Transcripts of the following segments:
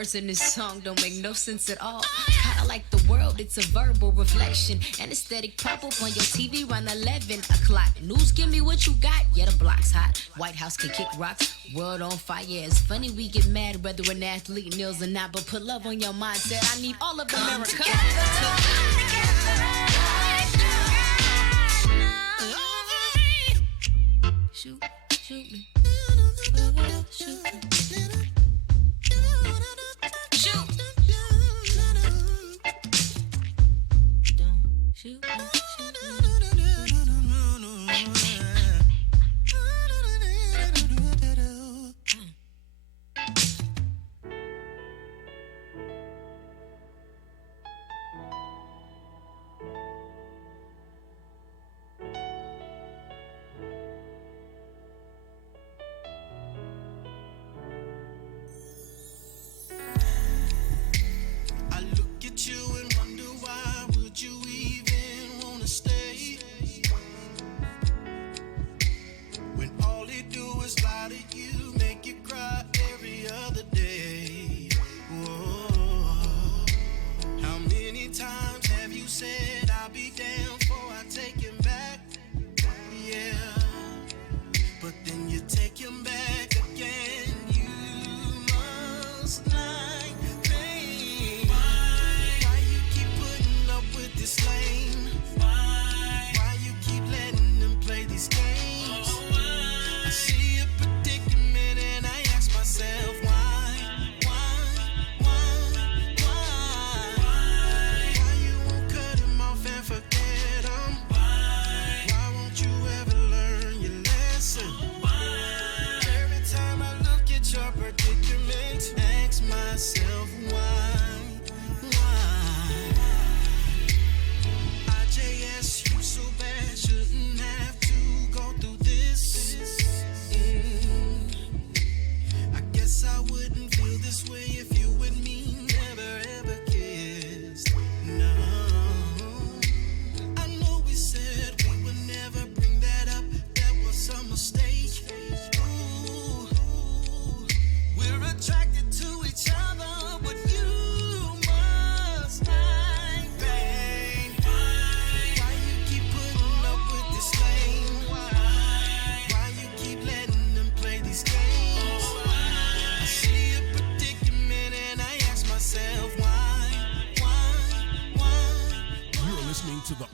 words in this song don't make no sense at all. Kinda like the world, it's a verbal reflection. Anesthetic pop up on your TV around 11 o'clock. News, give me what you got. Yeah, the block's hot. White House can kick rocks. World on fire. It's funny we get mad whether an athlete kneels or not, but put love on your mindset. I need all of America. Shoot, shoot me. Shoot me. Shoot. Don't shoot me.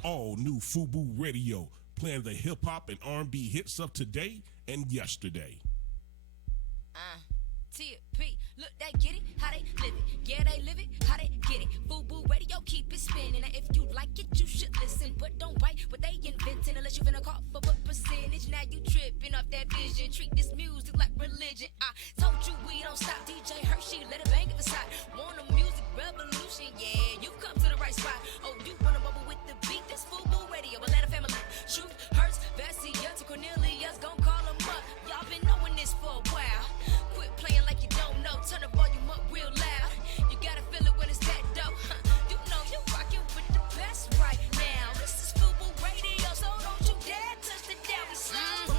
All-new FUBU Radio, playing the hip-hop and R&B hits of today and yesterday. TP, look, they get it, how they live it. Yeah, they live it, how they get it. FUBU Radio, keep it spinning. And if you like it, you should listen. But don't bite what they inventing unless you finna call for what percentage. Now you tripping off that vision. Treat this music like religion. I told you we don't stop. DJ Hershey, let it bang if it's hot. Want a music revolution? Yeah, you come to the right spot. Oh, you wanna bubble with the beat? This FUBU Radio, but let a family. Truth hurts, Vessia to Cornelius, gon' call them up. Y'all been knowing this for a while. Quit playing like you don't know. Turn the volume up real loud. You gotta feel it when it's that dope. You know you rockin' with the best right now. This is FUBU Radio, so don't you dare touch the dial. We slow.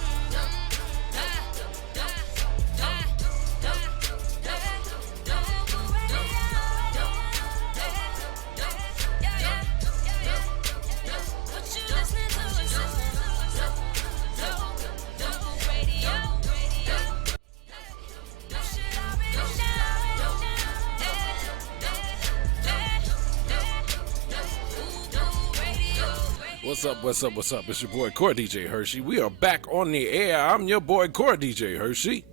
What's up? It's your boy Core DJ Hershey. We are back on the air. I'm your boy Core DJ Hershey.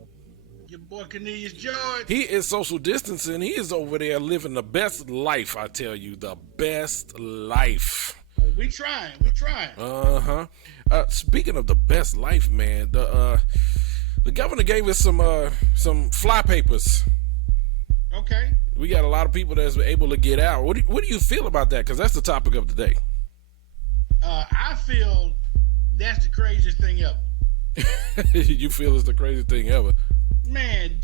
Your boy Cornelius George. He is social distancing. He is over there living the best life, I tell you. The best life. We trying. Speaking of the best life, man, the governor gave us some fly papers. Okay. We got a lot of people that's able to get out. What do you feel about that? Because that's the topic of the day. I feel that's the craziest thing ever. You feel it's the craziest thing ever? Man,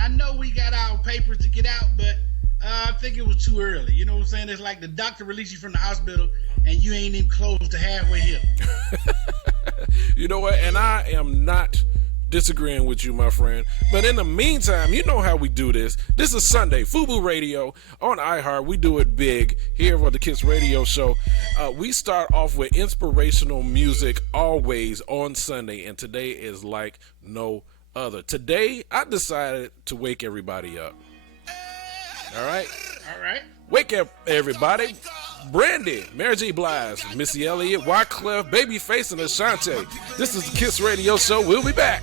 I know we got our papers to get out, but I think it was too early. You know what I'm saying? It's like the doctor released you from the hospital and you ain't even close to halfway here. You know what? And I am not disagreeing with you, my friend. But in the meantime, you know how we do this. This is Sunday, FUBU Radio on iHeart. We do it big here for the Kiss Radio Show. We start off with inspirational music always on Sunday, and today is like no other. Today, I decided to wake everybody up. All right? All right. Wake up, everybody. Brandy, Mary J. Blige, Missy Elliott, Wyclef, Babyface, and Ashanti. This is the Kiss Radio Show. We'll be back.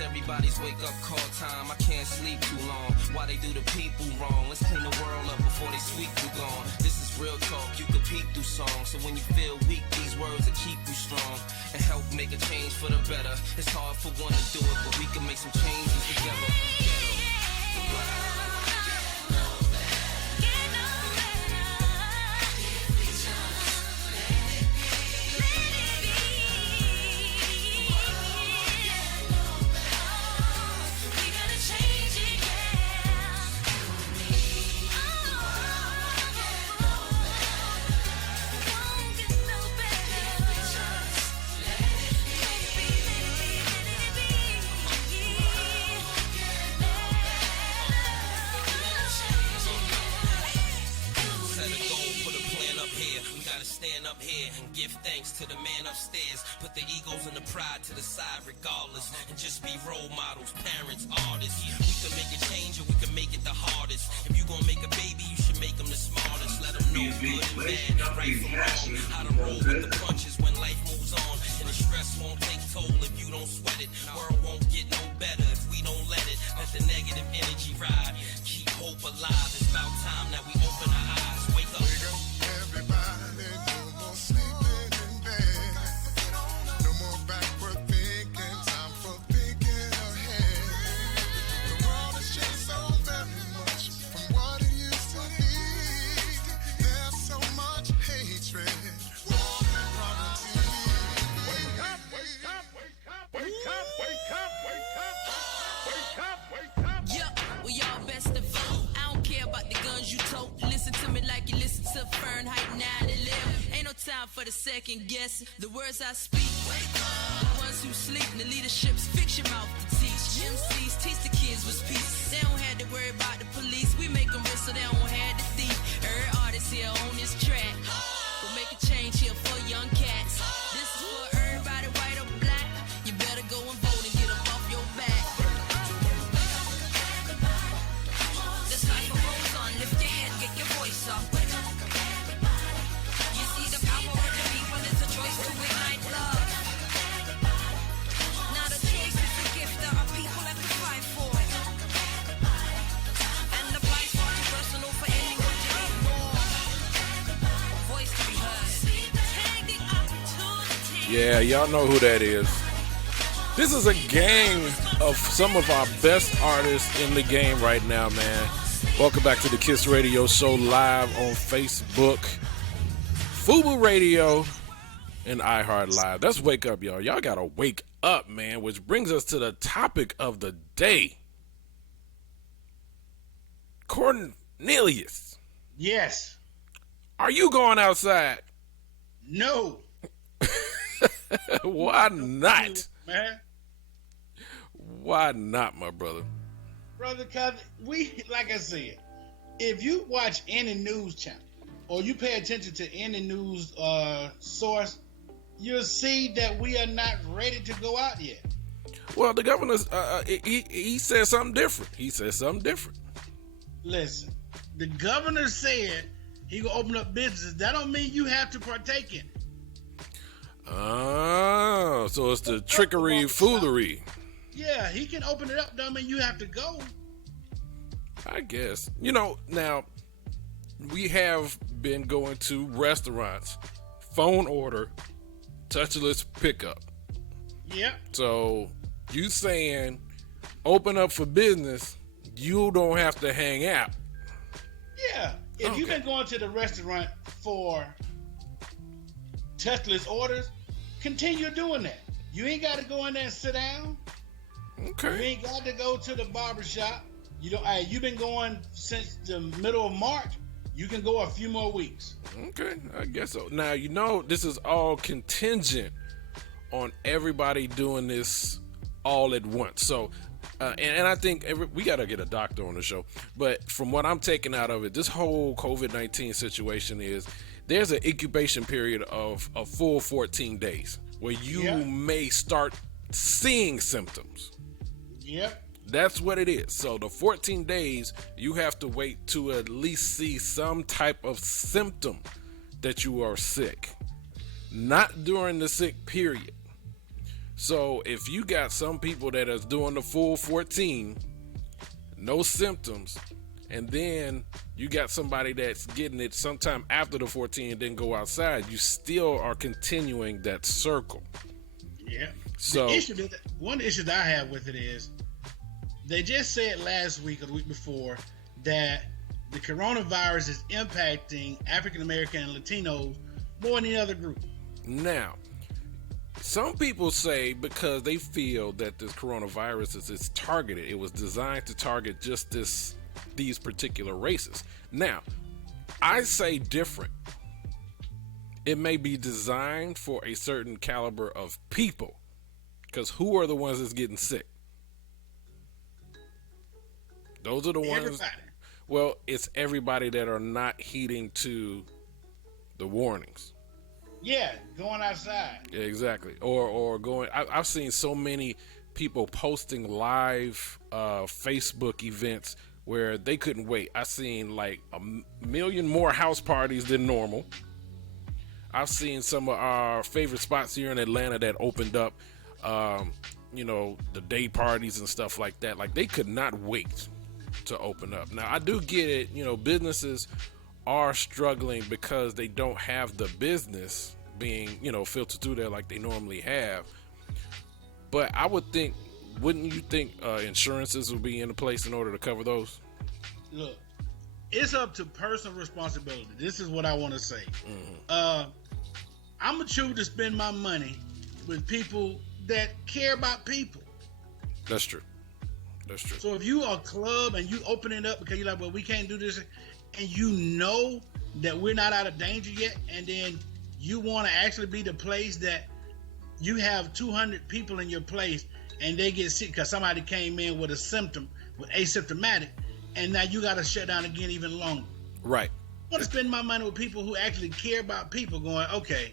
Everybody's wake up call time. I can't sleep too long. Why they do the people wrong? Let's clean the world up before they sweep you gone. This is real talk, you can peek through songs. So when you feel weak, these words will keep you strong and help make a change for the better. It's hard for one to do it, but we can make some changes together. To the man upstairs, put the egos and the pride to the side regardless, and just be role models, parents, artists. We can make a change or we can make it the hardest. If you gonna make a baby, you should make them the smartest. Let them know good and bad, right from wrong, how to roll with the punches when life moves on. And the stress won't take toll if you don't sweat it. World won't get no better if we don't let it. Let the negative energy ride, keep hope alive. It's about time that we open our eyes. Wake up, everybody, no more sleeping. For the second guess, the words I speak, the ones who sleep, the leadership's fix your mouth to teach. MCs teach the kids with peace. They don't have to worry about the police. We make them rich so they don't have the thief. Every artist here on this track, we'll make a change here for young cats. This is for everybody, white or black. You better go and vote and get them off your back. This life goes on, lift your head, get your voice up. You see the power of the people, it's a choice to ignite love. Yeah, y'all know who that is. This is a gang of some of our best artists in the game right now, man. Welcome back to the Kiss Radio Show live on Facebook, FUBU Radio, and iHeart Live. Let's wake up, y'all. Y'all gotta wake up, man, which brings us to the topic of the day. Cornelius. Yes. Are you going outside? No. Why not? Man. Why not, my brother? Brother, cause like I said, if you watch any news channel or you pay attention to any news source, you'll see that we are not ready to go out yet. Well, the governor's he said something different. Listen, the governor said he gonna open up businesses. That don't mean you have to partake in it. Oh, so it's the trickery, foolery. Yeah, he can open it up. Don't mean you have to go. I guess. Now, we have been going to restaurants, phone order, touchless pickup. Yep. So, you saying open up for business, you don't have to hang out. Yeah. If you've been going to the restaurant for touchless orders, continue doing that. You ain't got to go in there and sit down. Okay. You ain't got to go to the barbershop. You've been going since the middle of March. You can go a few more weeks. Okay, I guess so. Now, this is all contingent on everybody doing this all at once. So, and I think we got to get a doctor on the show. But from what I'm taking out of it, this whole COVID-19 situation is there's an incubation period of a full 14 days where you may start seeing symptoms. Yep. That's what it is. So the 14 days, you have to wait to at least see some type of symptom that you are sick. Not during the sick period. So if you got some people that is doing the full 14, no symptoms, and then you got somebody that's getting it sometime after the 14 and then go outside, you still are continuing that circle. Yeah. So one of the issues I have with it is they just said last week or the week before that the coronavirus is impacting African American and Latinos more than any other group. Now, some people say because they feel that this coronavirus is targeted, it was designed to target just these particular races. Now, I say different. It may be designed for a certain caliber of people, because who are the ones that's getting sick? Those are the ones. Everybody. Well, it's everybody that are not heeding to the warnings. Yeah, going outside. Yeah, exactly. Or going. I've seen so many people posting live Facebook events where they couldn't wait. I've seen like a million more house parties than normal. I've seen some of our favorite spots here in Atlanta that opened up, the day parties and stuff like that. Like, they could not wait to open up. Now, I do get it. Businesses are struggling because they don't have the business being, filtered through there like they normally have. But I would think, wouldn't you think insurances would be in place in order to cover those? Look, it's up to personal responsibility. This is what I want to say. I'm going to choose to spend my money with people that care about people. That's true. So if you are a club and you open it up because you're like, well, we can't do this, and you know that we're not out of danger yet, and then you want to actually be the place that you have 200 people in your place and they get sick because somebody came in with a symptom, with asymptomatic, and now you got to shut down again even longer. Right. I want to spend my money with people who actually care about people, going, okay,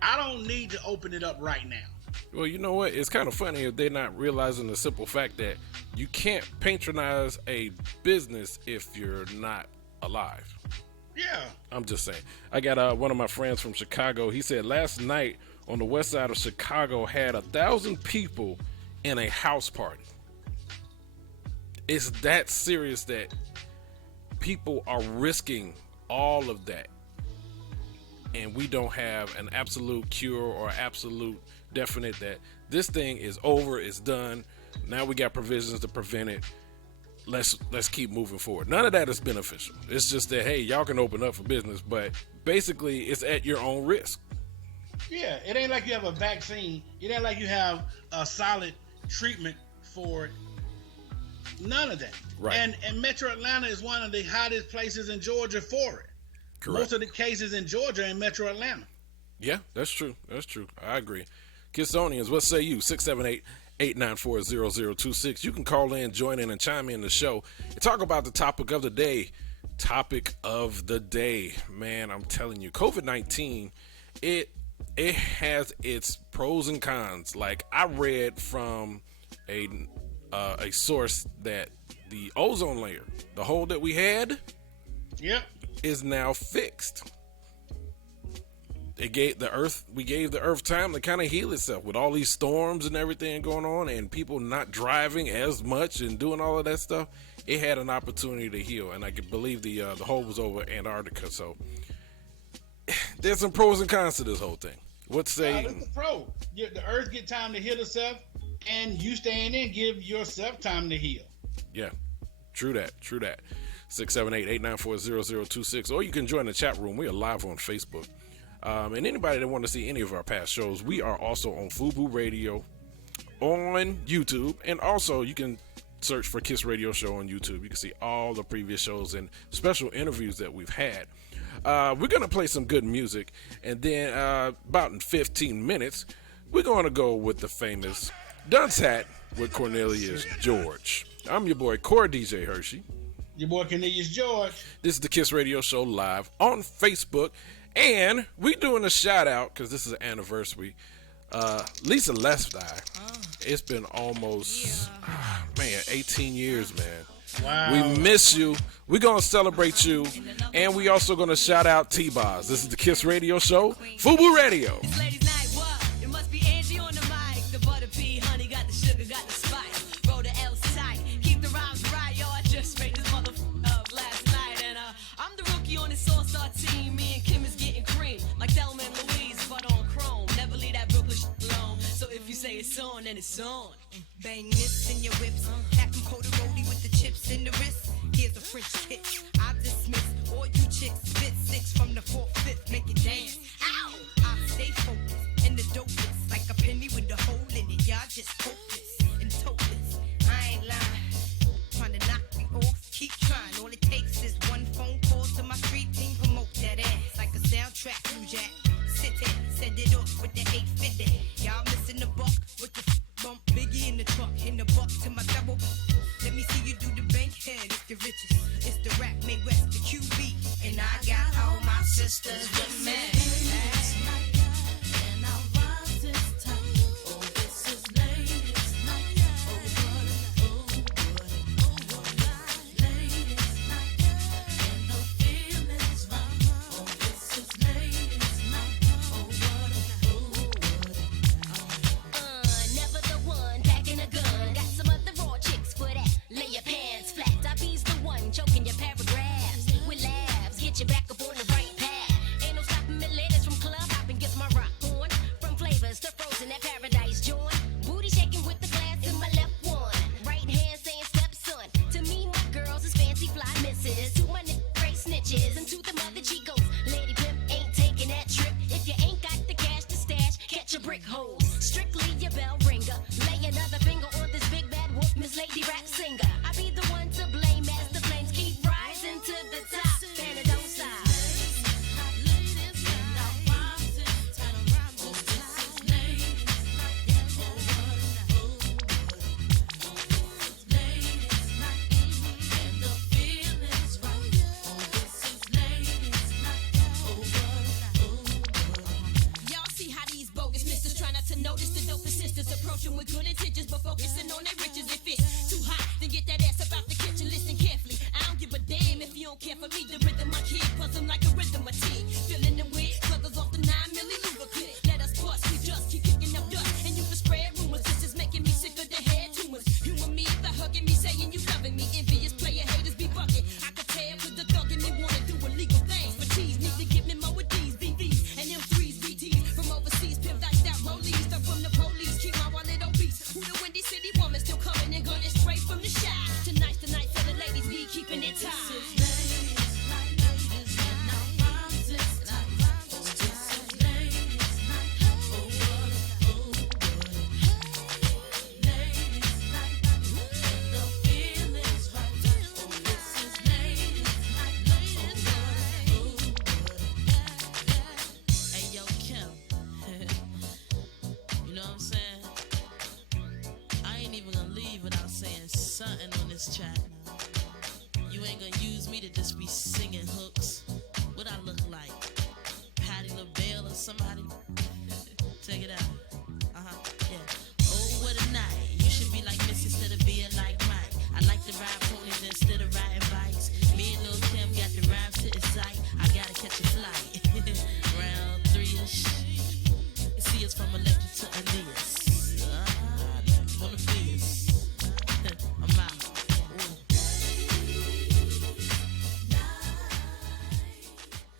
I don't need to open it up right now. Well, you know what? It's kind of funny if they're not realizing the simple fact that you can't patronize a business if you're not alive. Yeah. I'm just saying. I got one of my friends from Chicago. He said last night on the west side of Chicago had 1,000 people in a house party. It's that serious that people are risking all of that and we don't have an absolute cure or absolute definite that this thing is over, it's done. Now we got provisions to prevent it. Let's keep moving forward. None of that is beneficial. It's just that, hey, y'all can open up for business, but basically it's at your own risk. Yeah, it ain't like you have a vaccine. It ain't like you have a solid treatment for it. None of that. Right. And Metro Atlanta is one of the hottest places in Georgia for it. Correct. Most of the cases in Georgia are in Metro Atlanta. Yeah, that's true. That's true. I agree. Kissonians, what say you? 678-894-0026. You can call in, join in, and chime in the show and talk about the topic of the day. Topic of the day. Man, I'm telling you, COVID-19, it has its pros and cons. Like, I read from a source that the ozone layer, the hole that we had, Yep. is now fixed. We gave the earth time to kind of heal itself with all these storms and everything going on, and people not driving as much and doing all of that stuff. It had an opportunity to heal, and I can believe the hole was over Antarctica. So there's some pros and cons to this whole thing. What say? That's the pro. The earth get time to heal itself, and you staying in give yourself time to heal. Yeah, true that. 678-894-0026, or you can join the chat room. We are live on Facebook. And anybody that want to see any of our past shows, we are also on FUBU Radio on YouTube, and also you can search for Kiss Radio Show on YouTube. You can see all the previous shows and special interviews that we've had. We're going to play some good music, and then about in 15 minutes, we're going to go with the famous Dunce Hat with Cornelius George. I'm your boy, Core DJ Hershey. Your boy Cornelius George. This is the Kiss Radio Show live on Facebook. And we doing a shout out because this is an anniversary. Lisa Left Eye. It's been almost 18 years, man. Wow. We miss you. We're gonna celebrate you, and we also gonna shout out T-Boz. This is the Kiss Radio Show, FUBU Radio. It's ladies' night, what? It must be Angie on the mic. The butter pea, honey, got the sugar, got the spice. Roll the L tight, keep the rhymes right, yo. I just made this motherfucker up last night, and I'm the rookie on this all-star team. Me and Kim is getting cream, like Thelma and Louise, but on chrome. Never leave that Brooklyn shit alone. So if you say it's on, then it's on. Bang this in your whips, Captain Cody with the chips in the wrist. Here's a French kiss. I dismiss all you chicks. Spit 6 from the 4th, 5th, make it dance. Ow! I stay focused in the dopest, like a penny with a hole in it. Y'all just hopeless and topless. I ain't lying, trying to knock me off. Keep trying. All it takes is one phone call to my street team. Promote that ass like a soundtrack. New Jack, sit there, send it off with the 850. Y'all missing the buck with the bump. Biggie in the truck, in the buck to my double. Let me see you do the bank head. It's the richest. It's the rap made west, the QB. And I got all my sisters with me. And I'll rise this time. Oh, this is ladies' night. Oh, what a ladies' night. And the feeling's right. Oh, this is ladies' night. Oh, what Never the one packing a gun. Got some other raw chicks for that. Lay your pants flat. I be's the one choking your paragraphs. With laughs, get you back up on the right path. Ain't no stopping me, ladies from club hopping. Gets my rock on. From flavors to frozen, that paradise joint. Booty shaking with the glass in my left one. Right hand saying stepson. To me, my girls is fancy fly misses. To my great snitches and to the mother chicos. Lady pimp ain't taking that trip. If you ain't got the cash to stash, catch a brick hole. Strictly your bell ringer. Lay another finger on this big bad whoop, Miss Lady Rap Singer. I be the one to blame as the flames keep rising to the top. And it don't stop. ladies' night. I'll rise this time. Oh, this is ladies' night. Oh, ladies' night. And the feeling's right. Oh, this is ladies' night. Oh, Y'all see how these bogus misters try not to notice the dopest sisters approaching with good intentions, but focusing on their riches. If it's too hot, then get that ass up out the kitchen. Listen carefully. I don't give a damn if you don't care for me. The rhythm I kid, puzzle like a rhythm of tea. Filling them with sluggers off the 9 milli Luger clip. Let us bust, we just keep kicking up dust, and you can spread rumors. This is making me sick of the head tumors. Humor me by hugging me, saying you loving me. Envious player haters be bucket. I could tell with the thug and they wanna do illegal things. But tease need to give me more of these VVs. this track. You ain't gonna use me to just be singing hooks. What I look like? Patti LaBelle or somebody? Check it out. Yeah. Oh, what a night. You should be like Miss instead of being like Mike. I like to ride ponies instead of riding bikes. Me and Lil Kim got the rhymes to incite. I gotta catch a flight. Round 3-ish. You see us from electric to Aeneas. On the fierce. I'm out.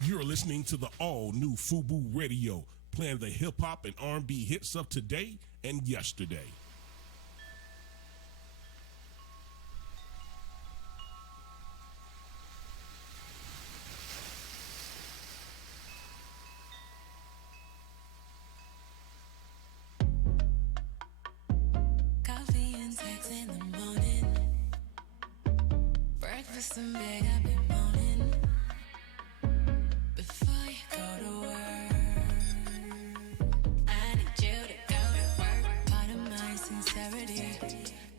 You're listening to the all-new FUBU Radio, playing the hip-hop and R&B hits of today and yesterday. Coffee and sex in the morning. Breakfast in bed, I've been moaning. Before you go to work, I need you to go to work. Part of my sincerity,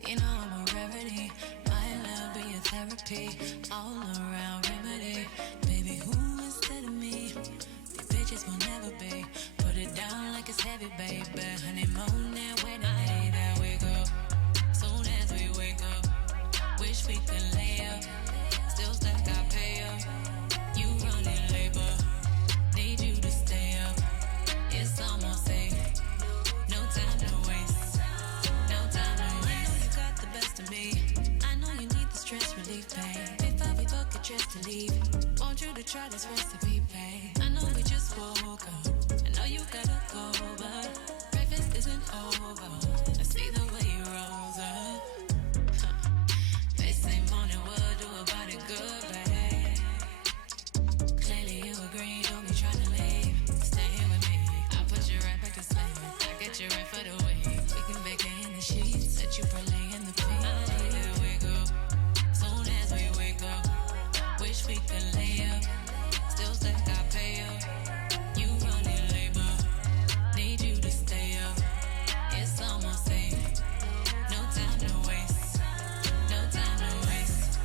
you know I'm a rarity. My love be a therapy, all around remedy. Baby, who instead of me? These bitches will never be. Put it down like it's heavy, baby. Honeymoon and wedding day, there we go. Soon as we wake up, wish we could lay up. Still stack our pay up. You running labor, need you to stay up. It's almost 8, no time to waste. No time to waste. You got the best of me. I know you need the stress relief, babe. Before we book a trip to leave, want you to try this recipe, babe. I know we just woke up. I know you gotta go, but breakfast isn't over. I see the way you rose up. They say morning would do about it good, babe. Clearly you agree, don't be trying to leave. Stay here with me, I'll put you right back to sleep. I get you right for the week. We can bake in the sheets, set you parlay in the pink. There we go. Soon as we wake up, wish we could lay up. Still stack our pay up. You running labor, need you to stay up. It's almost 8, no time to waste. No time to waste.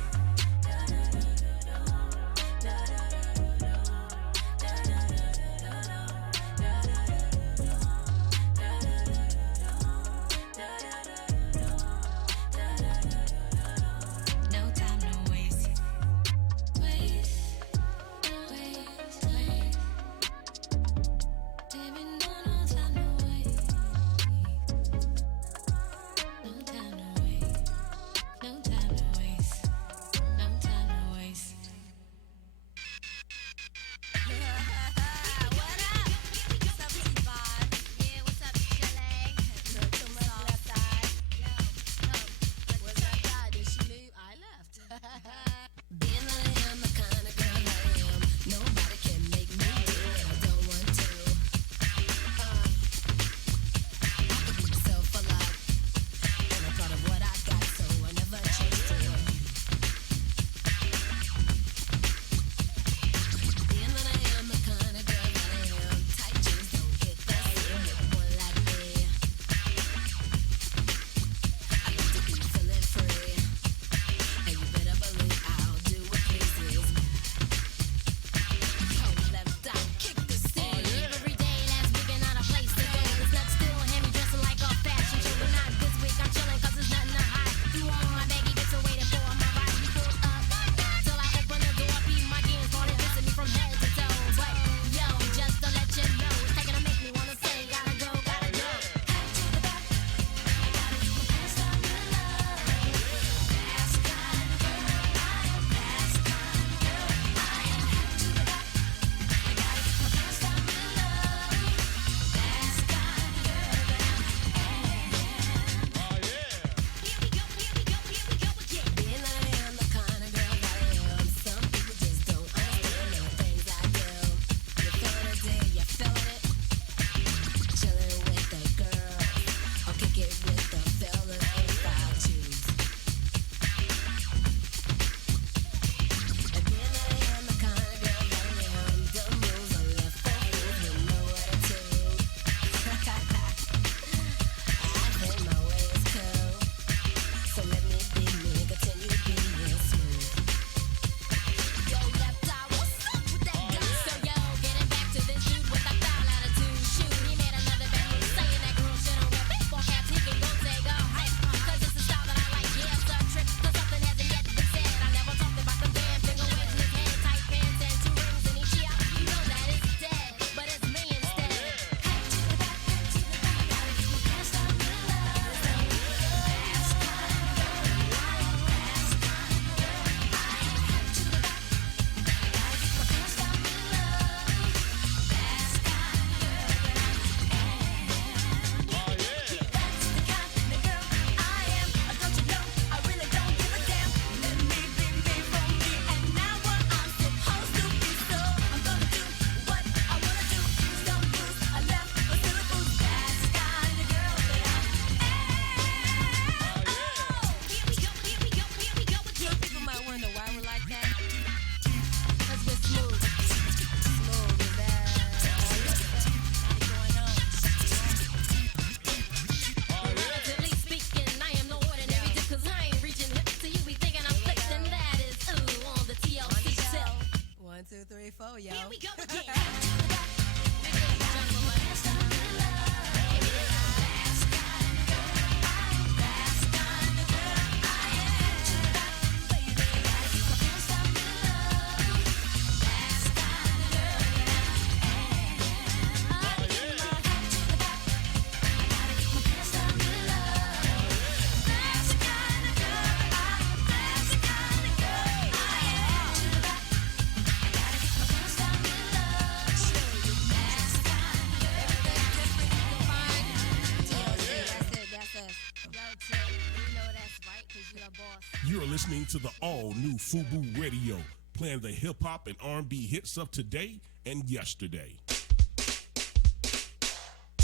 No time to waste. Waste, waste, waste. Baby, no time to waste. No time to waste. You're listening to the all-new FUBU Radio, playing the hip-hop and R&B hits of today and yesterday.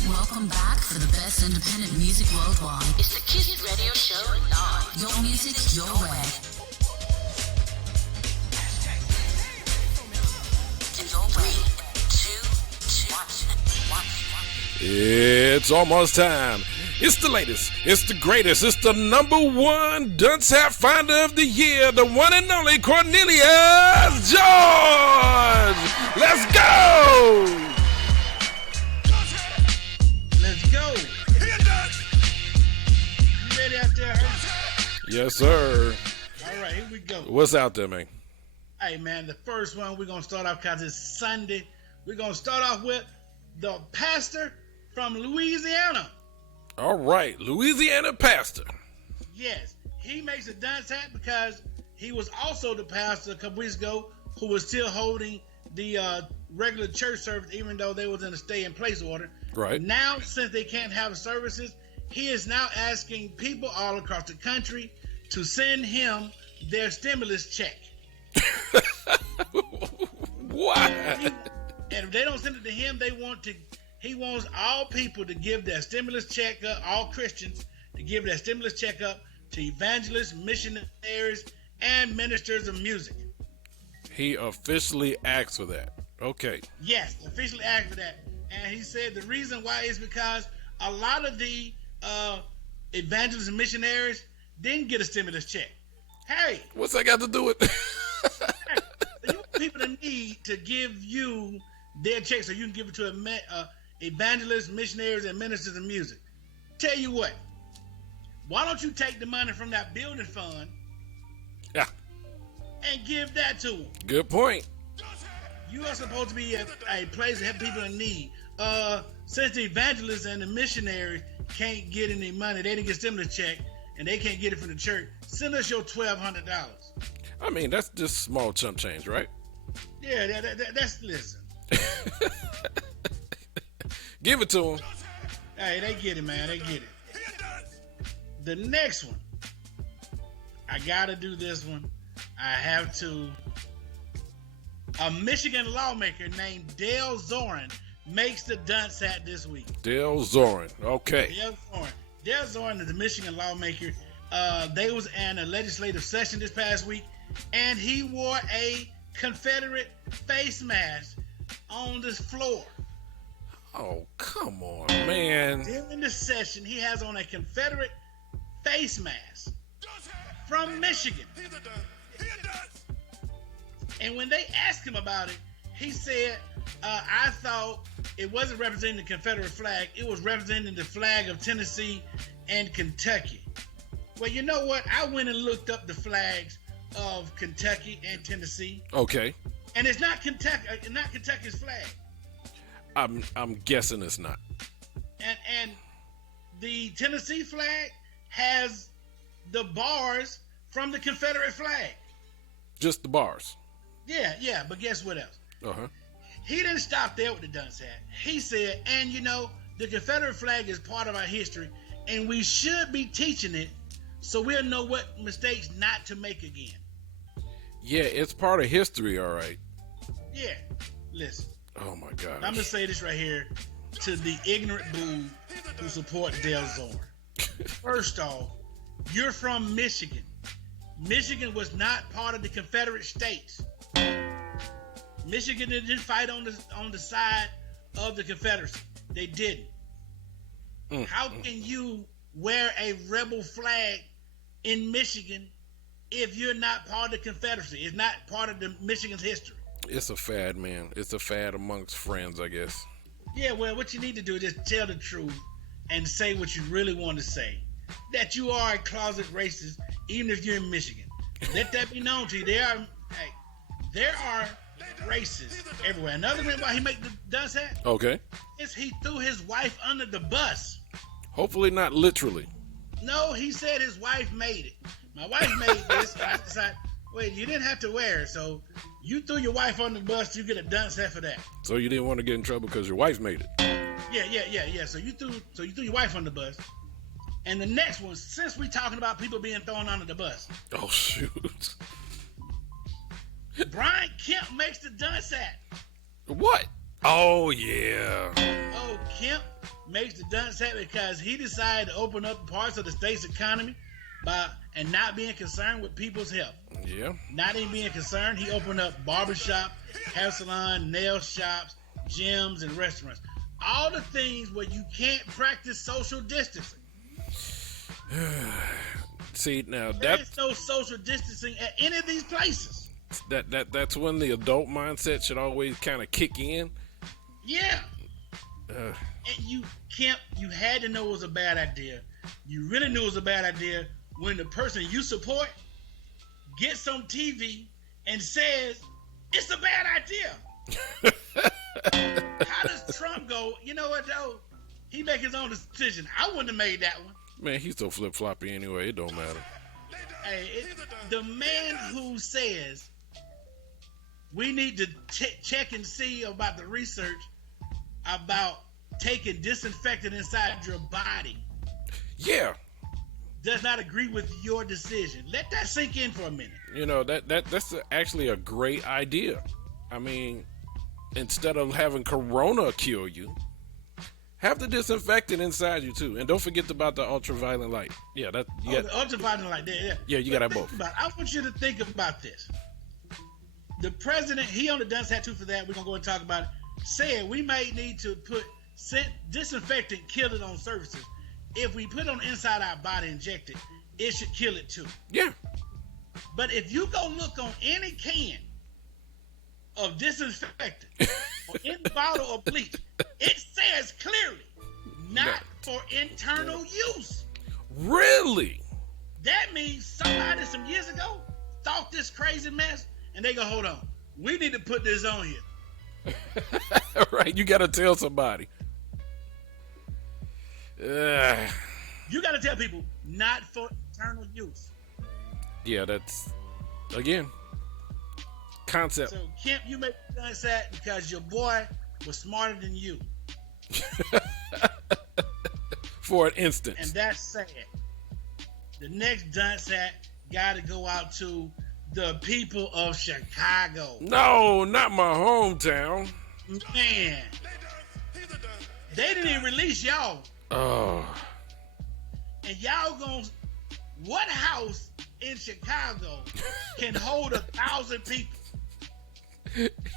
Welcome back for the best independent music worldwide. It's the Kiss Radio Show live. Your music, your way. And your way. It's almost time. It's the latest. It's the greatest. It's the number one dunce hat finder of the year, the one and only Cornelius George. Let's go. Let's go. You ready out there, Herb? Yes, sir. All right, here we go. What's out there, man? Hey, man, the first one we're going to start off because it's Sunday. We're going to start off with the pastor from Louisiana. All right, Louisiana pastor. Yes, he makes a dunce hat because he was also the pastor a couple weeks ago who was still holding the regular church service even though they was in a stay-in-place order. Right. Now, since they can't have services, he is now asking people all across the country to send him their stimulus check. What? And if they don't send it to him, he wants all people to give their stimulus check up, all Christians to give their stimulus check up to evangelists, missionaries, and ministers of music. He officially asked for that. Okay. Yes, officially asked for that. And he said the reason why is because a lot of the evangelists and missionaries didn't get a stimulus check. Hey, what's that got to do with? You want people to need to give you their check so you can give it to evangelists, missionaries, and ministers of music. Tell you what, why don't you take the money from that building fund Yeah. and give that to them? Good point. You are supposed to be a place to help people in need. Since the evangelists and the missionaries can't get any money, they didn't get stimulus check, and they can't get it from the church, send us your $1,200. I mean, that's just small chump change, right? Yeah, that's listen. Give it to them. Hey, they get it, man. They get it. The next one, I gotta do this one. I have to. A Michigan lawmaker named Dale Zorin makes the dunce hat this week. Dale Zorin. Okay. Dale Zorin is a Michigan lawmaker. They was in a legislative session this past week, and he wore a Confederate face mask on this floor. Oh, come on, man. During the session, he has on a Confederate face mask from Michigan. And when they asked him about it, he said, I thought it wasn't representing the Confederate flag. It was representing the flag of Tennessee and Kentucky. Well, you know what? I went and looked up the flags of Kentucky and Tennessee. Okay. And it's not Kentucky's flag. I'm guessing it's not. And the Tennessee flag has the bars from the Confederate flag. Just the bars. Yeah, but guess what else? Uh-huh. He didn't stop there with the dunce hat. He said, and you know, the Confederate flag is part of our history, and we should be teaching it so we'll know what mistakes not to make again. Yeah, it's part of history, all right. Yeah, listen. Oh, my God. I'm going to say this right here to the ignorant boo who support Dale Zorin. First off, you're from Michigan. Michigan was not part of the Confederate States. Michigan didn't fight on the side of the Confederacy. They didn't. How can you wear a rebel flag in Michigan if you're not part of the Confederacy? It's not part of the Michigan's history. It's a fad, man. It's a fad amongst friends, I guess. Yeah, well, what you need to do is just tell the truth and say what you really want to say. That you are a closet racist, even if you're in Michigan. Let that be known to you. There are racists everywhere. Another reason why he made the dunce hat Okay. is he threw his wife under the bus. Hopefully not literally. No, he said his wife made it. My wife made this, and I decided, wait, you didn't have to wear it, so you threw your wife on the bus, you get a dunce hat for that. So you didn't want to get in trouble because your wife made it. Yeah. So you threw your wife on the bus, And the next one, since we talking about people being thrown under the bus, Oh shoot. Brian Kemp makes the dunce hat. What? Oh yeah. Oh, Kemp makes the dunce hat because he decided to open up parts of the state's economy and not being concerned with people's health. Yeah. Not even being concerned, he opened up barbershop, hair salon, nail shops, gyms, and restaurants. All the things where you can't practice social distancing. See now There's no social distancing at any of these places. that's when the adult mindset should always kind of kick in. Yeah. And you had to know it was a bad idea. You really knew it was a bad idea when the person you support gets on TV and says it's a bad idea. How does Trump go, you know what though? He make his own decision. I wouldn't have made that one. Man, he's so flip floppy anyway. It don't matter. Hey, the man who says we need to check and see about the research about taking disinfectant inside your body. Yeah. Does not agree with your decision. Let that sink in for a minute. You know, that's actually a great idea. I mean, instead of having Corona kill you, have the disinfectant inside you too. And don't forget about the ultraviolet light. Yeah, the ultraviolet light there, yeah. Yeah, you gotta have both. I want you to think about this. The president, he on the dunce hat too for that. We're gonna go and talk about it. Said we may need to put disinfectant, kill it on surfaces. If we put it on inside our body, inject it, it should kill it too. Yeah. But if you go look on any can of disinfectant or any bottle of bleach, it says clearly not for internal use. Really? That means somebody some years ago thought this crazy mess and they go, hold on, we need to put this on here. Right, you gotta tell somebody. You gotta tell people not for internal use. Yeah, that's again concept. So Kemp, you make the dunce hat because your boy was smarter than you. For an instance. And that's sad. The next dunce hat gotta go out to the people of Chicago. No, not my hometown. Man. They didn't even release y'all. Oh. And y'all what house in Chicago can hold 1,000 people?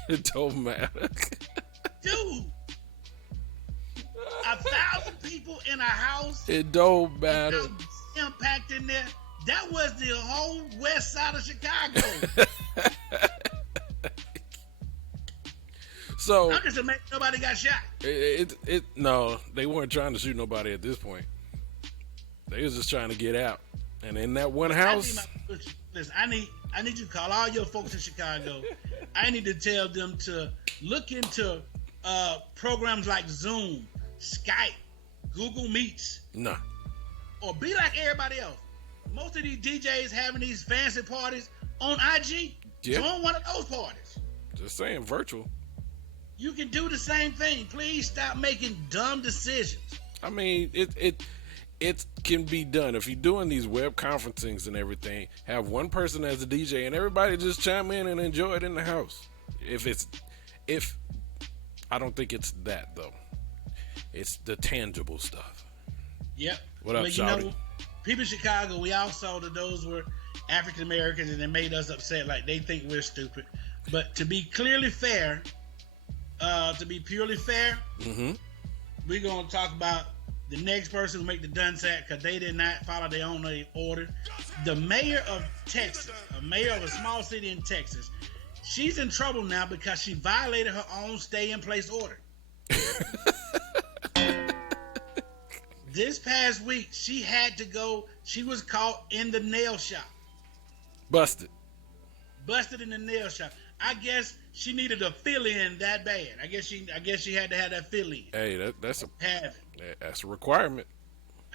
It don't matter. Dude. 1,000 people in a house. It don't matter. Impact in there. That was the whole west side of Chicago. So I'm just amazed nobody got shot. No, they weren't trying to shoot nobody at this point. They was just trying to get out. And in that one house, listen, I need you to call all your folks in Chicago. I need to tell them to look into programs like Zoom, Skype, Google Meets. Nah. Or be like everybody else. Most of these DJs having these fancy parties on IG. Yeah. Join one of those parties. Just saying, virtual. You can do the same thing. Please stop making dumb decisions. I mean, it can be done. If you're doing these web conferencings and everything, have one person as a DJ and everybody just chime in and enjoy it in the house. If I don't think it's that though. It's the tangible stuff. Yep. What up, Shawty? People in Chicago, we all saw that those were African Americans and it made us upset. Like they think we're stupid. But to be clearly fair, to be purely fair, we're going to talk about the next person who make the dunce hat because they did not follow their own order. The mayor of Texas, a mayor of a small city in Texas, she's in trouble now because she violated her own stay-in-place order. This past week, she had to go. She was caught in the nail shop. Busted in the nail shop. I guess she needed a fill-in that bad. I guess she had to have that fill-in. Hey, that's a requirement.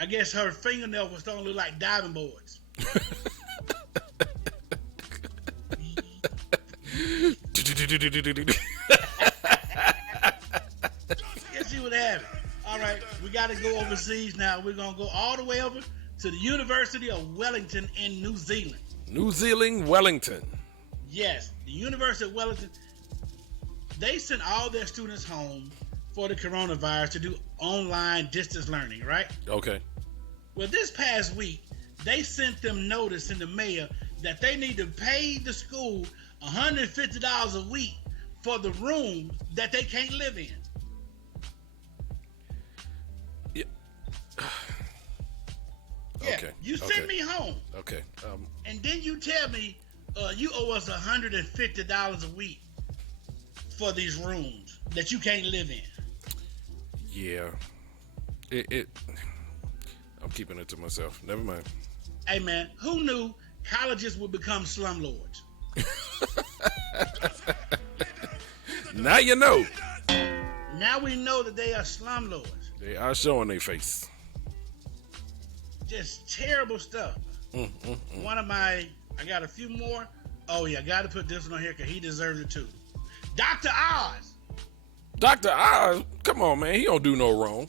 I guess her fingernail was starting to look like diving boards. I guess she would have it. All right, we got to go overseas now. We're going to go all the way over to the University of Wellington in New Zealand. New Zealand, Wellington. Yes, the University of Wellington. They sent all their students home for the coronavirus to do online distance learning, right? Okay. Well, this past week, they sent them notice in the mail that they need to pay the school $150 a week for the room that they can't live in. Yeah. Yeah, Okay. you send me home, Okay. and then you tell me you owe us $150 a week for these rooms that you can't live in. Yeah. I'm keeping it to myself. Never mind. Hey, man, who knew colleges would become slumlords? Now you know. Now we know that they are slumlords. They are showing their face. Just terrible stuff. One of my, I got a few more. Oh, yeah, I got to put this one on here because he deserves it too. Dr. Oz. Dr. Oz, come on, man. He don't do no wrong.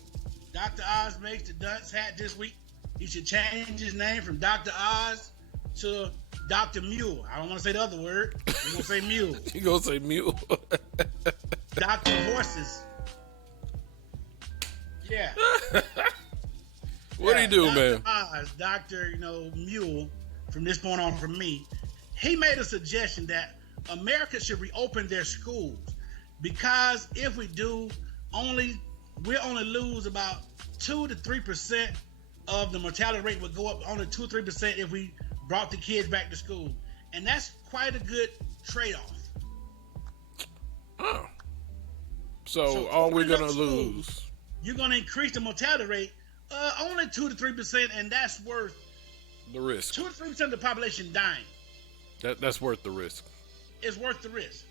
Dr. Oz makes the dunce hat this week. He should change his name from Dr. Oz to Dr. Mule. I don't want to say the other word. I'm going to say Mule. He gonna say mule. Dr. Horses. Yeah. What do you do, man? Dr. Oz, Dr. Mule, from this point on from me, he made a suggestion that America should reopen their schools because if we do, we'll only lose about 2 to 3% of the mortality rate would go up only 2 or 3% if we brought the kids back to school. And that's quite a good trade-off. Oh. So all we're going to lose. You're going to increase the mortality rate only 2 to 3%, and that's worth The risk. 2 to 3% of the population dying. That's worth the risk. It's worth the risk.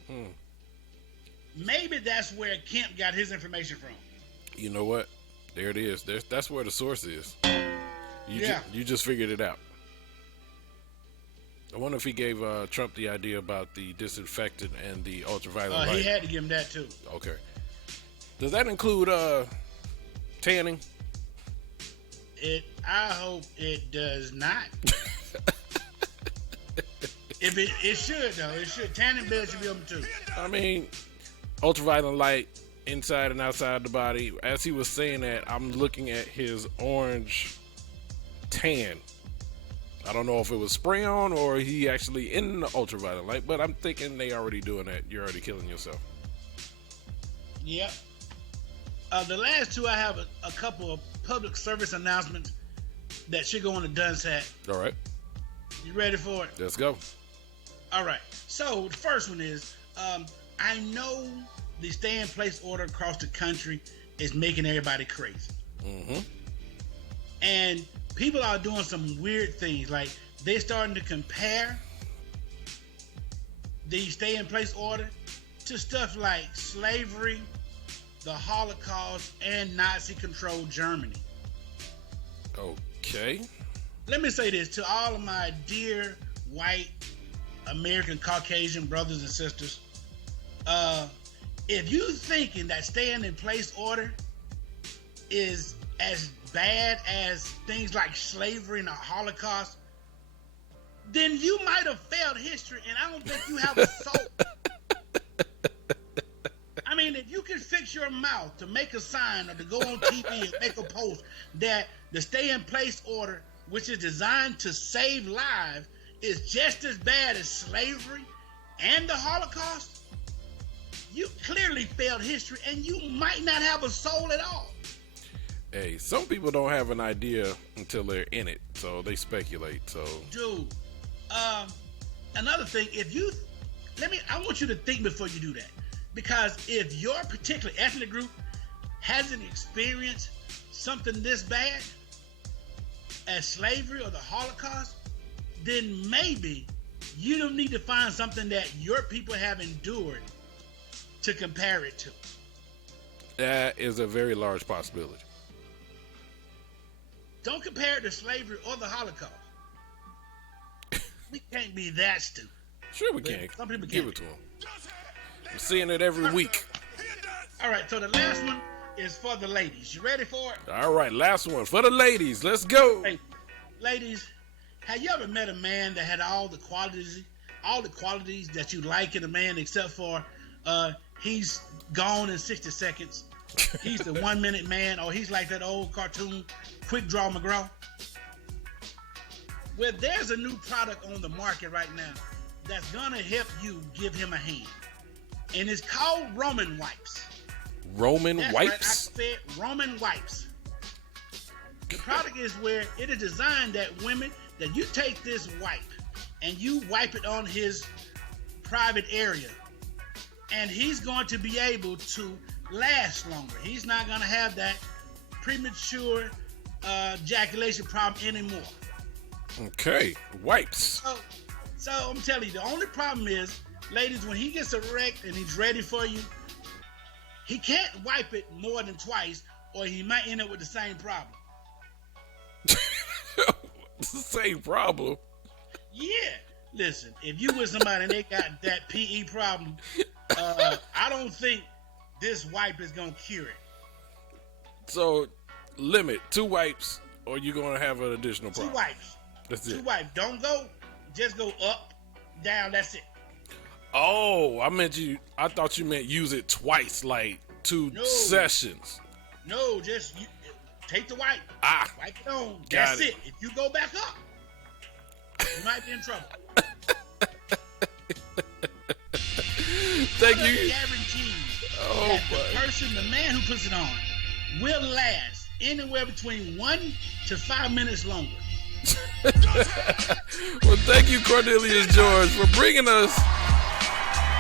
Maybe that's where Kemp got his information from. You know what? There it is. That's where the source is. Yeah. You just figured it out. I wonder if he gave Trump the idea about the disinfectant and the ultraviolet light. He had to give him that too. Okay. Does that include tanning? I hope it does not. If it should though, it should. Tanning beds should be open too. I mean, ultraviolet light inside and outside the body. As he was saying that, I'm looking at his orange tan. I don't know if it was spray on or he actually in the ultraviolet light, but I'm thinking they already doing that. You're already killing yourself. Yep. The last two, I have a couple of public service announcements that should go on the Dunce hat. All right. You ready for it? Let's go. All right. So the first one is, I know the stay-in-place order across the country is making everybody crazy. Mm-hmm. And people are doing some weird things. Like, they're starting to compare the stay-in-place order to stuff like slavery, the Holocaust, and Nazi-controlled Germany. Okay. Let me say this to all of my dear white American Caucasian brothers and sisters. If you thinking that staying in place order is as bad as things like slavery and the Holocaust, then you might have failed history, and I don't think you have a soul. I mean, if you can fix your mouth to make a sign or to go on TV and make a post that the stay-in-place order, which is designed to save lives, is just as bad as slavery and the Holocaust, you clearly failed history, and you might not have a soul at all. Hey, some people don't have an idea until they're in it, so they speculate. So, dude, another thing, I want you to think before you do that, because if your particular ethnic group hasn't experienced something this bad as slavery or the Holocaust, then maybe you don't need to find something that your people have endured to compare it to. that is a very large possibility. Don't compare it to slavery or the Holocaust. We can't be that stupid. Sure we can. Some people Give can. it to them. I'm seeing it every week. All right, so the last one, is for the ladies. You ready for it? All right, last one for the ladies. Let's go. Hey, ladies, have you ever met a man that had all the qualities that you like in a man, except for he's gone in 60 seconds. He's the 1 minute man, or he's like that old cartoon Quick Draw McGraw. Well, there's a new product on the market right now that's gonna help you give him a hand, and it's called Roman Wipes. Roman That's wipes? Right, I said Roman Wipes. The product is where it is designed that women, that you take this wipe and you wipe it on his private area, and he's going to be able to last longer. He's not going to have that premature ejaculation problem anymore. Okay, wipes. So I'm telling you, the only problem is, ladies, when he gets erect and he's ready for you, he can't wipe it more than twice, or he might end up with the same problem. It's the same problem. Yeah. Listen, if you with somebody and they got that PE problem, I don't think this wipe is going to cure it. So, limit 2 wipes, or you're going to have an additional problem. 2 wipes. That's 2 it. wipes. Don't go, just go up, down, that's it. Oh, I thought you meant use it twice, like 2 sessions. No, just take the wipe. Wipe it on. Got That's it. If you go back up, you might be in trouble. Thank you. Guaranteed Oh, that the man who puts it on, will last anywhere between 1 to 5 minutes longer. Well, thank you, Cornelius George, for bringing us.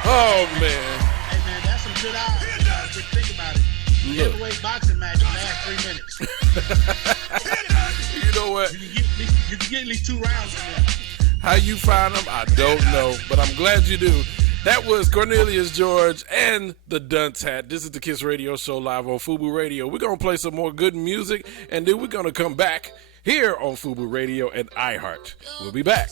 Oh, man. Hey, man, that's some good odds. Just think about it. The heavyweight boxing match lasts 3 minutes. You know what? You can get at least 2 rounds in there. How you find them, I don't know, but I'm glad you do. That was Cornelius George and the Dunce Hat. This is the Kiss Radio Show live on FUBU Radio. We're going to play some more good music, and then we're going to come back here on FUBU Radio and iHeart. We'll be back.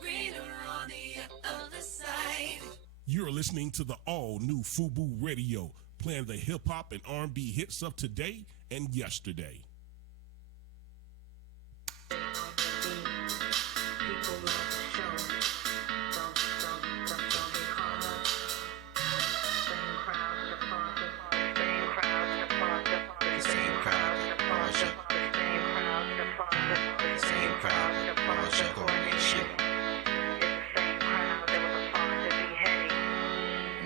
greener on the other side. You're listening to the all-new FUBU Radio, playing the hip-hop and R&B hits of today and yesterday.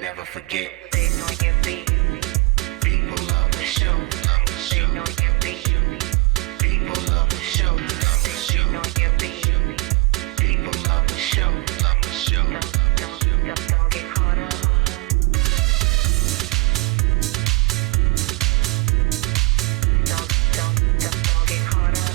Never forget. They know your beat. People love the show. They know your beat. People love the show. They know your beat. People love the show. Don't get caught up. Don't get caught up. Don't get caught up.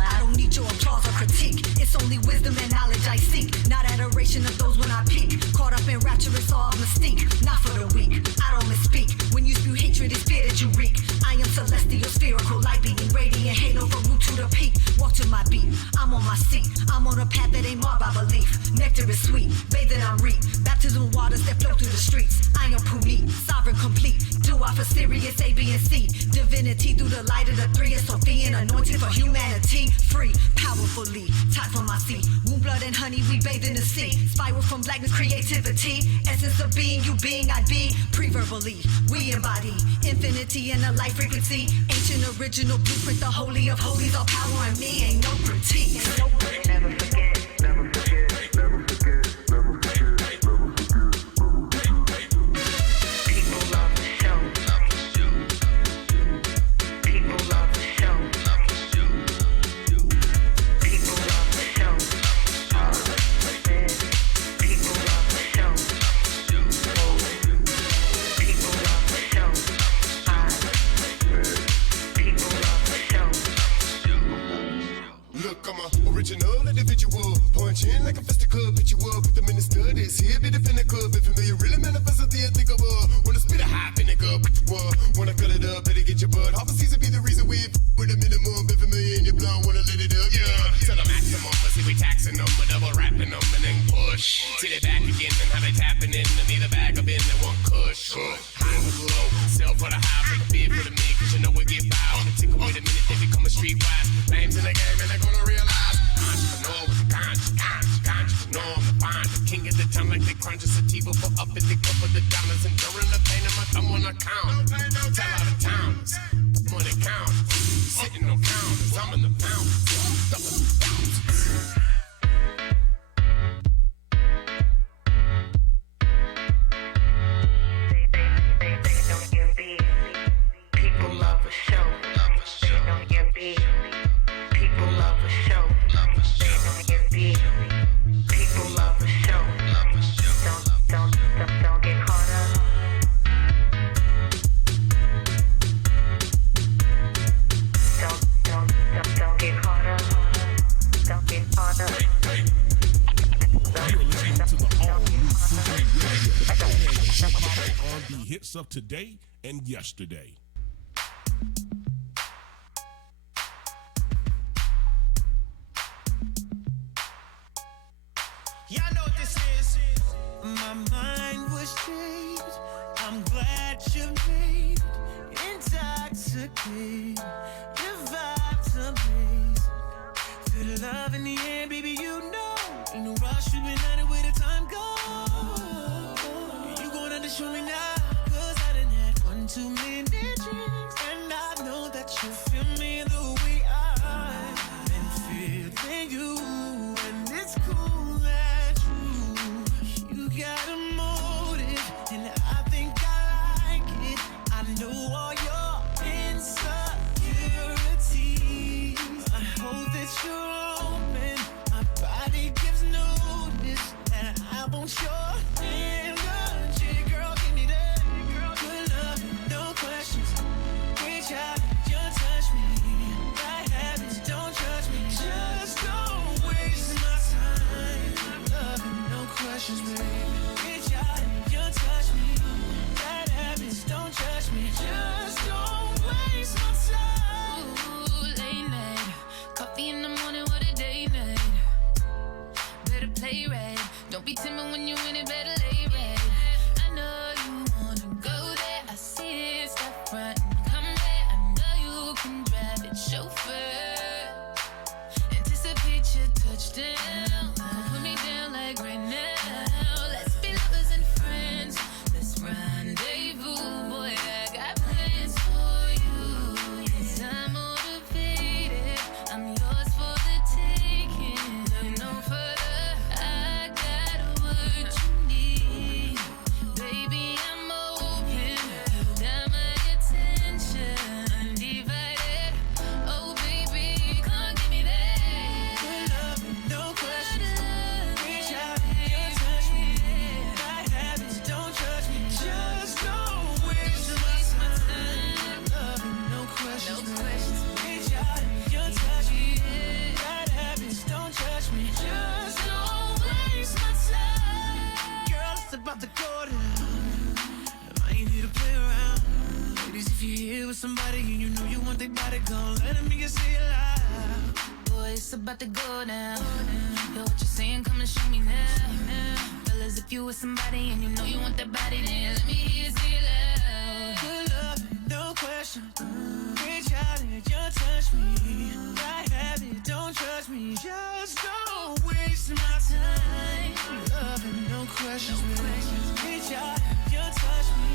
I don't need your applause or critique. It's only wisdom and knowledge I seek. Not adoration of those when I peak. Caught up in rapture, it's all mystique. Not for the weak, I don't misspeak. When you spew hatred, it's fear that you reek. I am celestial, spherical, light beating, radiant halo from root to the peak. Walk to my beat, I'm on my seat. I'm on a path that ain't marred by belief. Nectar is sweet, bathed I'm reap. Baptism waters that flow through the streets. I am Punit, sovereign complete. Do I for serious A, B, and C. Divinity through the light of the three. It's Sophian, anointed for humanity. Free, powerfully, taught from my seat. Womb, blood, and honey, we bathe in the sea. Spiral from blackness, creativity. Essence of being, you being, I be. Pre-verbally, we embody infinity and a life frequency. Ancient original blueprint, the holy of holies. All power in me, ain't no critique. Never forget. Never forget. Never forget. Never forget. Never forget. People love the show. People love the show. People love the show. People love the show. People love the show. People love the show. Look, I'm a original individual. Punch in like a festival, put you up. The minister is here, be the pinnacle. Be familiar, really manifest the unthinkable. Wanna spit a high vinegar, wanna cut it up, better get your butt. Half a season be the reason we with a minimum. Be familiar in your blood, wanna let it up, yeah. To the maximum, let's see we taxing them, we're double wrapping them and then push. Sit it back again and how they tapping in. And need a bag of in and one kush. High for the low, sell for the high, for the bid for the me, cause you know we get by. On the tick away the minute they become a streetwise. Names in the game and they're gonna realize. Entrepreneur with the entrepreneur, I'm the fine. The king of the town like they crunch a sativa for up at the cup of the dollars and during the pain of my thumb on account. Tell out of towns, money count. Sitting on counters, I'm in the pound. Double the thousands. They know your beat. People love a show. They know your beat. People love a show. They know your beat. People love a show. Don't get caught up. Don't get caught up. Don't get caught up. You're listening to the all-new FUBU Radio, playing the hip-hop and R&B hits of today and yesterday. Y'all know what this is. My mind was changed. I'm glad you made intoxicated. Your vibe's amazing. Feel the love in the air, baby. You know, ain't no rush. You've been at it where the time goes. You gon' have to show me now, 'cause I done had 1 too many drinks, and I know that you feel me the way I've been feeling you, and it's cool that you got a motive, and I think I like it. I know all your insecurities. I hope that you're open. My body gives notice that I want your energy. Girl, give me that good love, no with somebody and you know you want their body gone, let me get say it loud. Boy, it's about to go down. Yo, what you saying? Come and show me now. Fellas, if you with somebody and you know you want that body, then let me hear you say it loud. Good love, no question. Reach out and just touch me. I have it, don't trust me. Just don't waste my time. Love and no questions. Reach out and just touch me.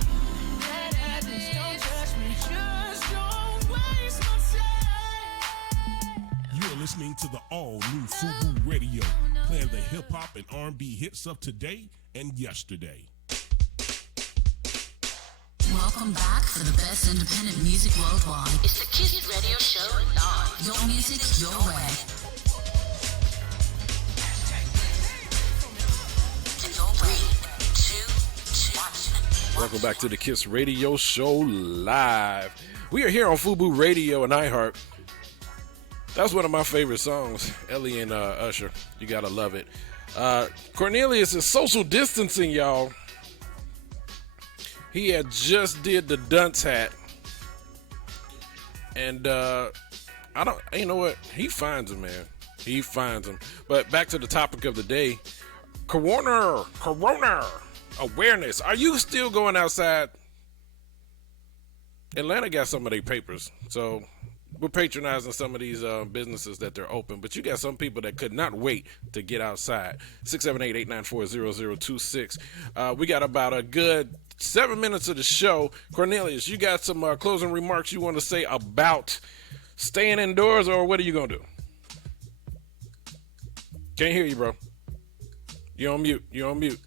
I have it, don't touch me. Just don't waste my time. You're listening to the all-new FUBU Radio, playing the hip-hop and R&B hits of today and yesterday. Welcome back for the best independent music worldwide. It's the Kiss Radio Show live. Your music, your way. And you're ready. 2, 1. Welcome back to the Kiss Radio Show live. We are here on FUBU Radio and iHeart. That's one of my favorite songs, Ellie and Usher. You gotta love it. Cornelius is social distancing, y'all. He had just did the dunce hat, and you know what? He finds them, man. He finds them. But back to the topic of the day: Corona awareness. Are you still going outside? Atlanta got some of their papers, so we're patronizing some of these businesses that they're open, but you got some people that could not wait to get outside. 678-894-0026. We got about a good 7 minutes of the show. Cornelius, you got some closing remarks you want to say about staying indoors, or what are you going to do? Can't hear you, bro. You're on mute. You're on mute.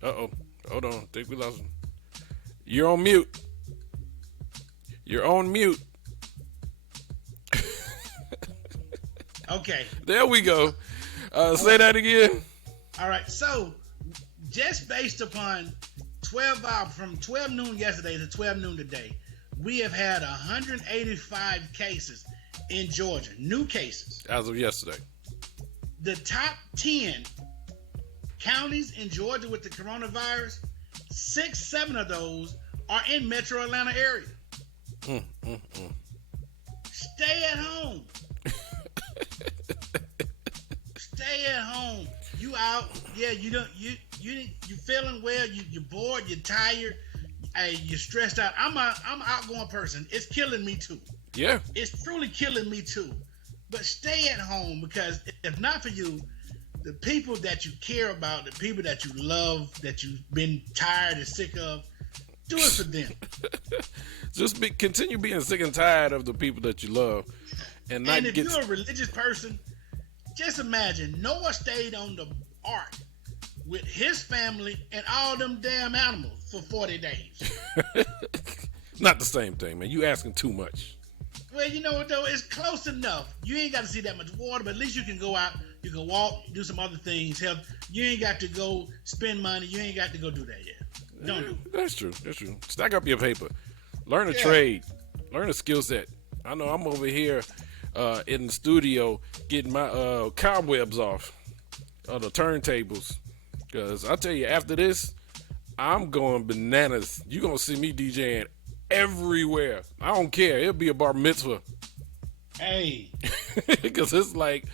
Uh-oh. Hold on. I think we lost him. You're on mute. You're on mute. Okay. There we go. Say that again. All right. So, just based upon 12 hours, from 12 noon yesterday to 12 noon today, we have had 185 cases in Georgia, new cases. As of yesterday. The top 10 counties in Georgia with the coronavirus, 7 of those are in Metro Atlanta area. Stay at home. Stay at home. You out? Yeah, you feeling well? You're bored. You're tired. You're stressed out. I'm an outgoing person. It's killing me too. Yeah. It's truly killing me too. But stay at home, because if not for you, the people that you care about, the people that you love, that you've been tired and sick of, do it for them. Just continue being sick and tired of the people that you love, and not if you're a religious person, just imagine Noah stayed on the ark with his family and all them damn animals for 40 days. Not the same thing, man. You asking too much. Well, you know what though? It's close enough. You ain't got to see that much water, but at least you can go out. You can walk, do some other things. Help. You ain't got to go spend money. You ain't got to go do that yet. Don't do it. That's true. That's true. Stack up your paper. Learn a trade. Learn a skill set. I know I'm over here in the studio getting my cobwebs off of the turntables. Because I tell you, after this, I'm going bananas. You're going to see me DJing everywhere. I don't care. It'll be a bar mitzvah. Hey. Because it's like,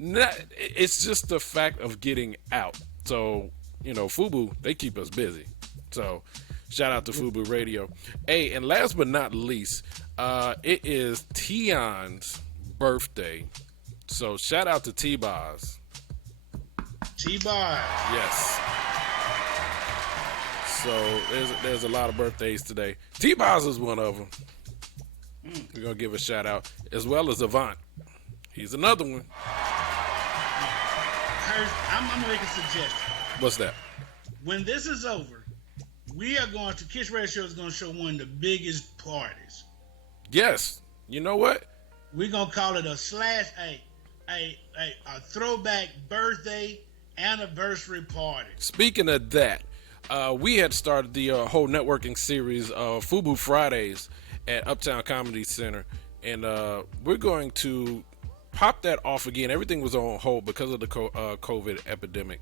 it's just the fact of getting out. So, you know, FUBU, they keep us busy. So, shout out to FUBU Radio. Hey, and last but not least, it is Tion's birthday. So, shout out to T-Boz. T-Boz. Yes. So, there's a lot of birthdays today. T-Boz is one of them. We're going to give a shout out, as well as Avant. He's another one. I'm going to make a suggestion. What's that? When this is over, we are going to, Kiss Radio Show is going to show one of the biggest parties. Yes. You know what? We're going to call it a throwback birthday anniversary party. Speaking of that, we had started the whole networking series of FUBU Fridays at Uptown Comedy Center, and we're going to pop that off again. Everything was on hold because of the COVID epidemic.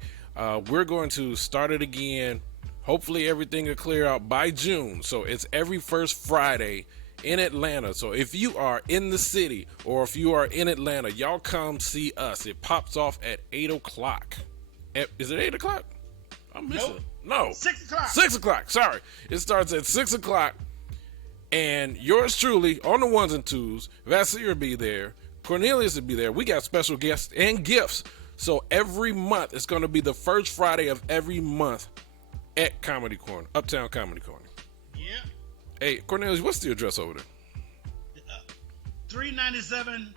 We're going to start it again Hopefully everything will clear out by June. So it's every first Friday in Atlanta. So if you are in the city or if you are in Atlanta, y'all come see us. It pops off at 8 o'clock. Is it 8 o'clock? I'm missing. Nope. No. 6 o'clock. 6 o'clock. Sorry. It starts at 6 o'clock. And yours truly, on the ones and twos, Vasir will be there. Cornelius will be there. We got special guests and gifts. So every month, it's going to be the first Friday of every month at Comedy Corner, Uptown Comedy Corner. Yeah. Hey, Cornelius, what's the address over there? 397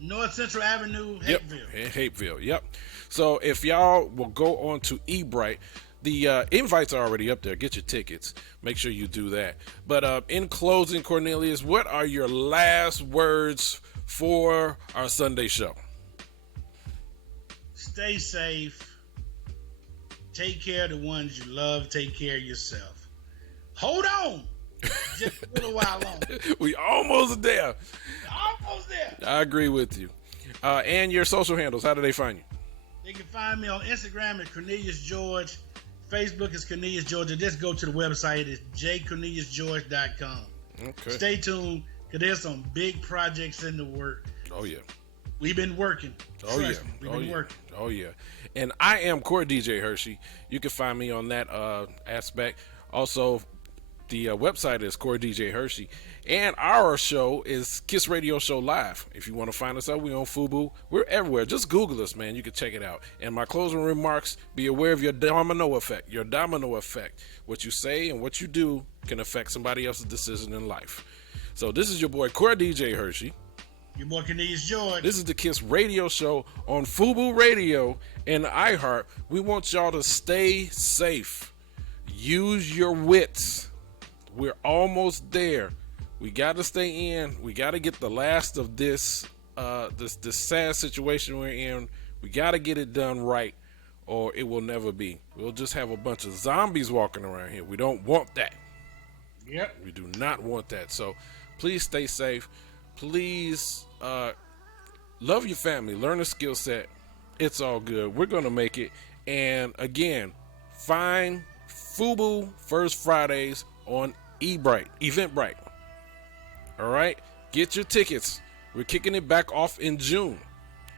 North Central Avenue, Hapeville. Yep, in Hapeville, yep. So if y'all will go on to eBright, the invites are already up there. Get your tickets. Make sure you do that. But in closing, Cornelius, what are your last words for our Sunday show? Stay safe. Take care of the ones you love. Take care of yourself. Hold on. Just a little while longer. We almost there. Almost there. I agree with you. And your social handles, how do they find you? They can find me on Instagram at Cornelius George. Facebook is Cornelius George. Just go to the website. It's jcorneliusgeorge.com. Okay. Stay tuned, because there's some big projects in the work. Oh, yeah. We've been working. Oh, yeah. Trust me, we've been working. Oh, yeah. And I am Core DJ Hershey. You can find me on that aspect. Also, the website is Core DJ Hershey. And our show is Kiss Radio Show Live. If you want to find us out, we're on Fubu. We're everywhere. Just Google us, man. You can check it out. And my closing remarks, be aware of your domino effect. Your domino effect. What you say and what you do can affect somebody else's decision in life. So this is your boy, Core DJ Hershey. Your boy, Cornelius George. This is the Kiss Radio Show on Fubu Radio and iHeart. We want y'all to stay safe. Use your wits. We're almost there. We got to stay in. We got to get the last of this this sad situation we're in. We got to get it done right, or it will never be. We'll just have a bunch of zombies walking around here. We don't want that. Yep. We do not want that. So please stay safe. Please love your family. Learn a skill set. It's all good. We're going to make it. And again, find Fubu First Fridays on Eventbrite. All right, get your tickets. We're kicking it back off in June.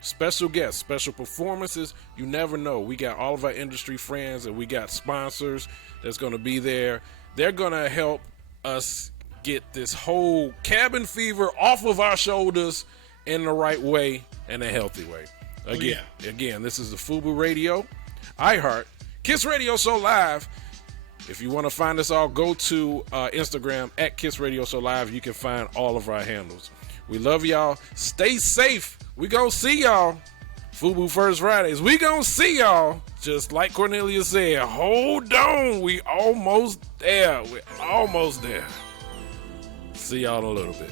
Special guests, special performances. You never know. We got all of our industry friends and we got sponsors that's going to be there. They're going to help us get this whole cabin fever off of our shoulders in the right way and a healthy way. Again, this is the Fubu Radio, iHeart, Kiss Radio Show Live. If you want to find us all, go to Instagram at Kiss Radio Show Live. You can find all of our handles. We love y'all. Stay safe. We gonna see y'all. Fubu First Fridays. We gonna see y'all. Just like Cornelius said, hold on. We almost there. We're almost there. See y'all in a little bit.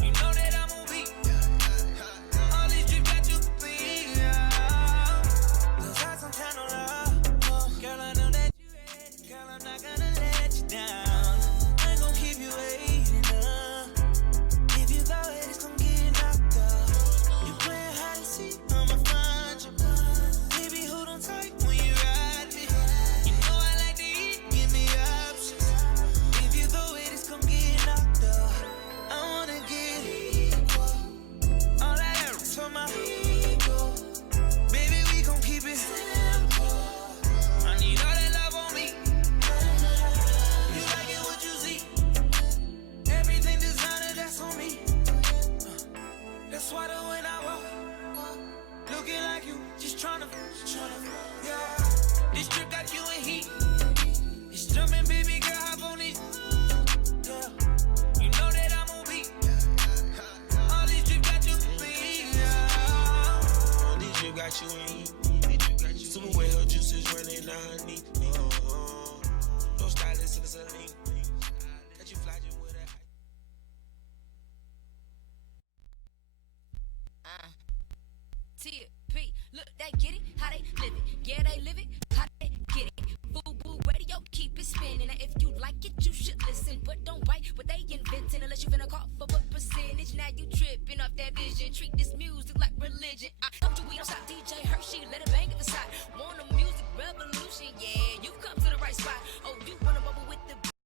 You know that I'm on beat. All these drip got you they get it, how they live it. Yeah, they live it, how they get it. Boo radio, keep it spinning. And if you like it, you should listen. But don't bite what they inventing unless you finna call for what percentage. Now you tripping off that vision. Treat this music like religion. I told you we don't stop. DJ Hershey, let it bang if it's hot. Want a music revolution? Yeah, you come to the right spot. Oh, you wanna bubble with the